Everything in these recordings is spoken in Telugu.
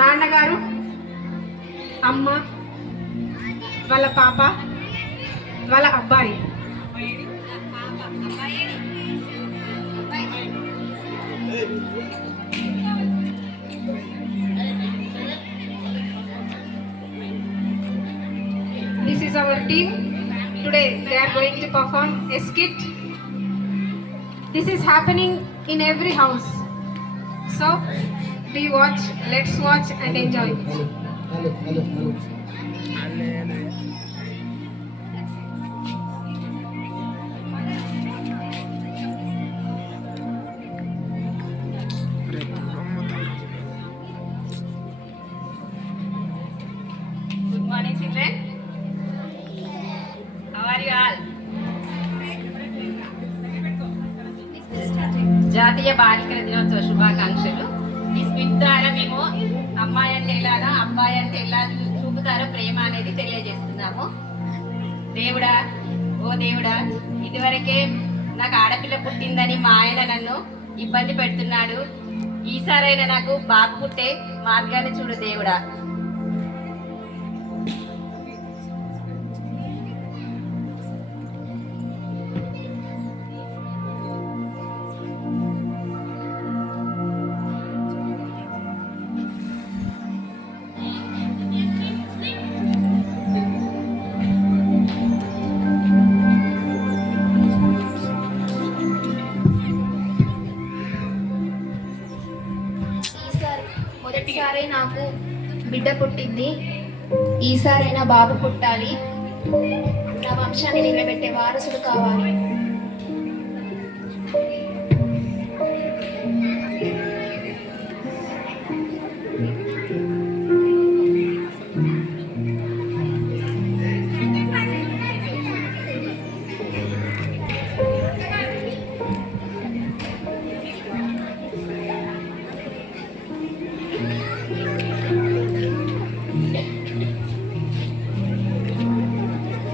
నాన్నగారు, అమ్మ, వాళ్ళ పాప, వాళ్ళ అబ్బాయి. This is our team. Today they are going to perform a skit. This is happening in every house. So, do you watch? Let's watch and enjoy. Good morning, children. How are you all? జాతీయ బాలికల దినోత్సవ శుభాకాంక్షలు. ఈ స్కిట్ ద్వారా మేము అమ్మాయి అంటే ఎలానో అబ్బాయి అంటే ఎలా చూపుతారో ప్రేమ అనేది తెలియజేస్తున్నాము. దేవుడా, ఓ దేవుడా, ఇదివరకే నాకు ఆడపిల్ల పుట్టిందని మా ఆయన నన్ను ఇబ్బంది పెడుతున్నాడు. ఈసారైనా నాకు బాబు పుట్టే మార్గాన్ని చూడు దేవుడా. మొదటిసారి నాకు బిడ్డ పుట్టింది. ఈసారైనా బాబు పుట్టాలి. నా వంశాన్ని నిలబెట్టే వారసుడు కావాలి.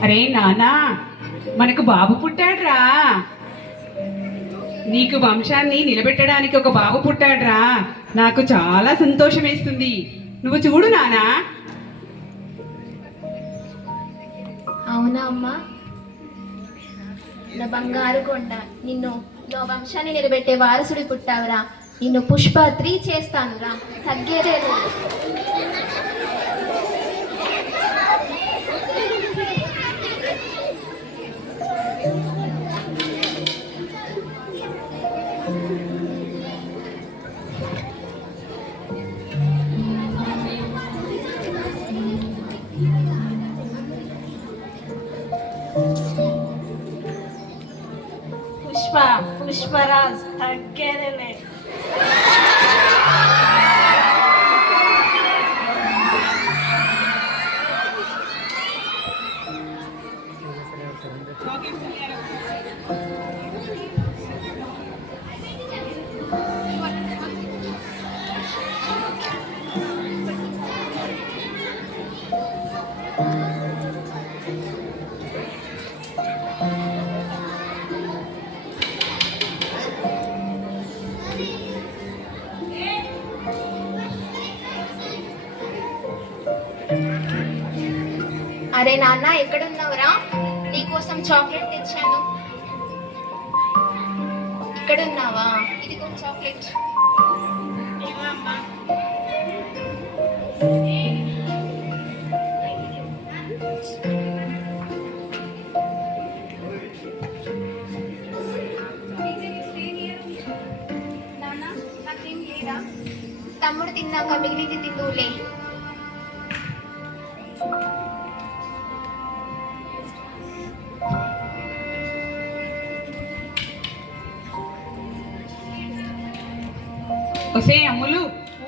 అరే నానా, మనకు బాబు పుట్టాడ్రా. నీకు వంశాన్ని నిలబెట్టడానికి ఒక బాబు పుట్టాడ్రా. నాకు చాలా సంతోషం వేస్తుంది. నువ్వు చూడు నానా. అవునా అమ్మా, నా బంగారు కొండ, నిన్ను నా వంశాన్ని నిలబెట్టే వారసుడి పుట్టావురా. నిన్ను పుష్ప 3 చేస్తానురా, తగ్గేదే లేదు. పుష్పరాజ్ తగ్గేదే లేదు. అరే నాన్న, ఎక్కడున్నావురా? నీకోసం చాక్లెట్ తెచ్చాను. ఇక్కడున్నావా? ఇదిగో చాక్లెట్. తమ్ముడు తిన్నాక మిగిలింది తిందులే. ఒసే అమ్ములు,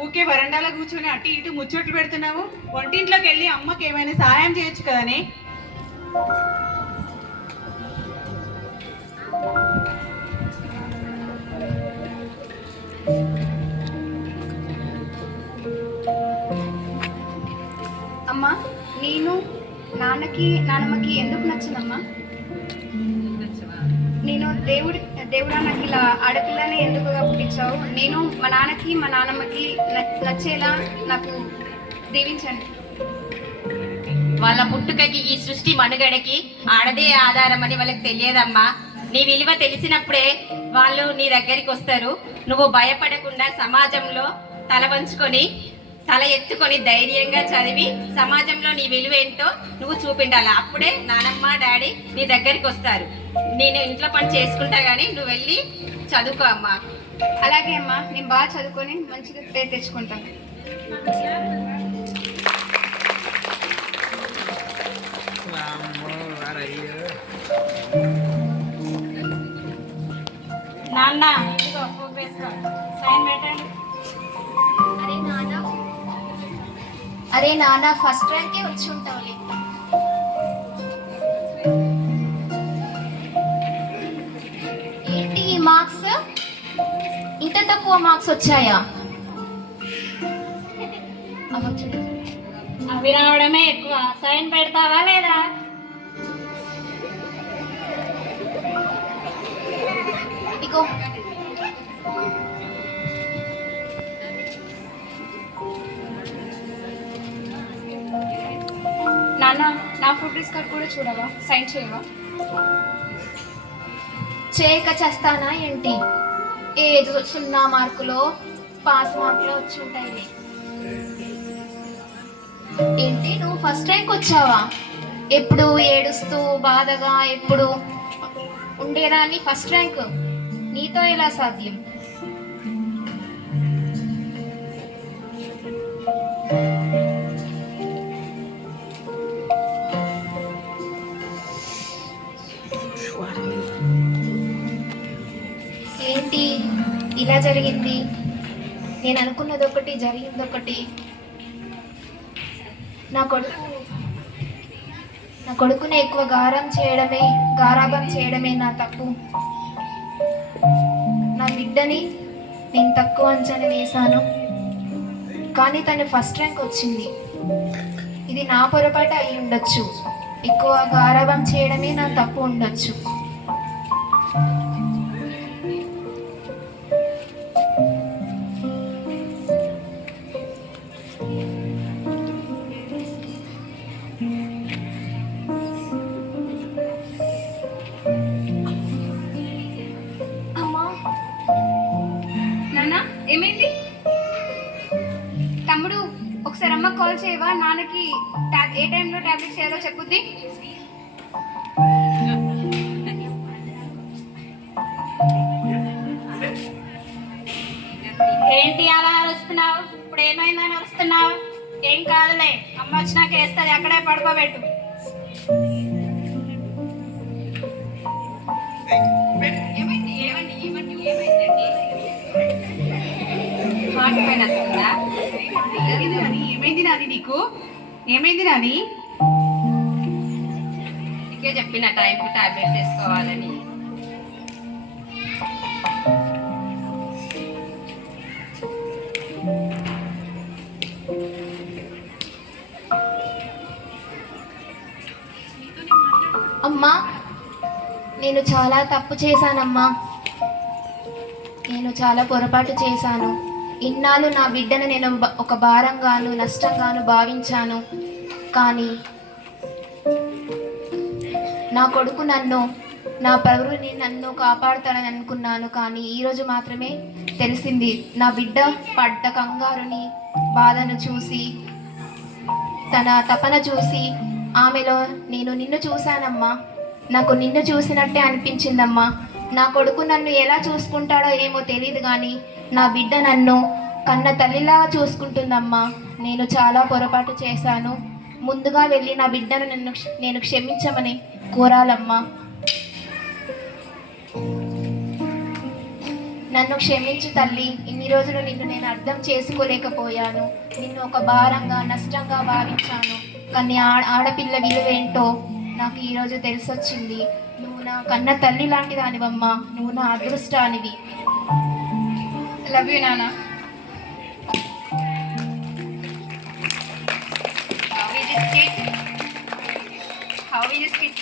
ఊకే వరండాలో కూర్చొని అటు ఇటు ముచ్చట్లు పెడుతున్నావు. వంటింట్లోకి వెళ్ళి అమ్మకి ఏమైనా సహాయం చేయొచ్చు కదనే. అమ్మా, నేను నాన్నమ్మకి ఎందుకు నచ్చనమ్మా? నేను దేవుడా నాకు ఇలా ఆడపిల్లని ఎందుకుగా పుట్టించావు. నేను మా నాన్నకి మా నాన్నమ్మకి నచ్చేలా నాకు దీవించండి. వాళ్ళ పుట్టుకకి ఈ సృష్టి మనుగడకి ఆడదే ఆధారం అని వాళ్ళకి తెలియదమ్మా. నీ విలువ తెలిసినప్పుడే వాళ్ళు నీ దగ్గరికి వస్తారు. నువ్వు భయపడకుండా సమాజంలో తల వంచుకొని తల ఎత్తుకొని ధైర్యంగా చదివి సమాజంలో నీ విలువ ఏంటో నువ్వు చూపిండాలి. అప్పుడే నానమ్మ డాడీ నీ దగ్గరికి వస్తారు. నేను ఇంట్లో పని చేసుకుంటా కానీ నువ్వు వెళ్ళి చదువుకో అమ్మా. అలాగే అమ్మా, నేను బాగా చదువుకొని మంచిగా పేరు తెచ్చుకుంటాను. నాన్న ఇదిగో ప్రోగ్రెస్ సైన్ పెట్టండి. అరే నాన్న ఫస్ట్ ర్యాంకే వచ్చి ఉంటావులే. ఏంటి ఈ మార్క్స్? ఇంత తక్కువ మార్క్స్ వచ్చాయా? అవి రావడమే ఎక్కువ. సైన్ పెడతావా లేదా? ఇదిగో నాన్న, నా ప్రోగ్రెస్ కార్డ్ కూడా చూడవా? సైన్ చేయవా? చేయక చేస్తానా ఏంటి? ఏదో 0 మార్కులో పాస్ మార్కులో వచ్చి ఉంటాయి. ఏంటి నువ్వు ఫస్ట్ ర్యాంక్ వచ్చావా? ఎప్పుడు ఏడుస్తూ బాధగా ఎప్పుడు ఉండేదాన్ని ఫస్ట్ ర్యాంక్ నీతో ఎలా సాధ్యం? ఏంటి ఇలా జరిగింది? నేను అనుకున్నది ఒకటి, జరిగింది ఒకటి. నా కొడుకుని ఎక్కువ గారాబం చేయడమే నా తప్పు. నా బిడ్డని నేను తక్కువ అంచనా వేశాను, కానీ తను ఫస్ట్ ర్యాంక్ వచ్చింది. ఇది నా పొరపాటు అయి ఉండొచ్చు. ఎక్కువ గారాబం చేయడమే నా తప్పు ఉండొచ్చు. ఏమైంది తమ్ముడు? ఒకసారి అమ్మ కాల్ చేయవా? నాన్నకి ఏ టైంలో టాబ్లెట్స్ చేయాలో చెప్పుద్ది. ఏంటి అలా అరుస్తున్నావు? ఇప్పుడు ఏమైందని అరుస్తున్నావు? ఏం కాదులే, అమ్మ వచ్చినాక వేస్తుంది. అక్కడే పడుకోబెట్టు. ఏమైంది ఏమండి ఏమండి ఏమైందండి? హార్ట్ పెయిన్ వస్తుందా? ఏమైంది నాది? నీకు ఏమైంది నాది? నీకే చెప్పిన టైంకి టాబ్లెట్స్ వేసుకోవాలని. అమ్మా, నేను చాలా తప్పు చేశానమ్మా. నేను చాలా పొరపాటు చేశాను. ఇన్నాళ్ళు నా బిడ్డను నేను ఒక భారంగాను నష్టంగాను భావించాను. కానీ నా కొడుకు నా పరువుని నన్ను కాపాడుతాడని అనుకున్నాను. కానీ ఈరోజు మాత్రమే తెలిసింది. నా బిడ్డ పడ్డ కంగారుని, బాధను చూసి, తన తపన చూసి ఆమెలో నేను నిన్ను చూశానమ్మా. నాకు నిన్ను చూసినట్టే అనిపించిందమ్మా. నా కొడుకు నన్ను ఎలా చూసుకుంటాడో ఏమో తెలియదు, కానీ నా బిడ్డ నన్ను కన్న తల్లిలాగా చూసుకుంటుందమ్మా. నేను చాలా పొరపాటు చేశాను. ముందుగా వెళ్ళి నా బిడ్డను నేను క్షమించమని కోరాలమ్మా. నన్ను క్షమించు తల్లి. ఇన్ని రోజులు నిన్ను నేను అర్థం చేసుకోలేకపోయాను. నిన్ను ఒక భారంగా నష్టంగా భావించాను. కానీ ఆడపిల్ల విలువేంటో నాకు ఈరోజు తెలిసొచ్చింది. నువ్వు నా కన్న తల్లి లాంటి దానివమ్మా. నువ్వు నా అదృష్టానివి. లవ్ యూ నాన్న. How is it?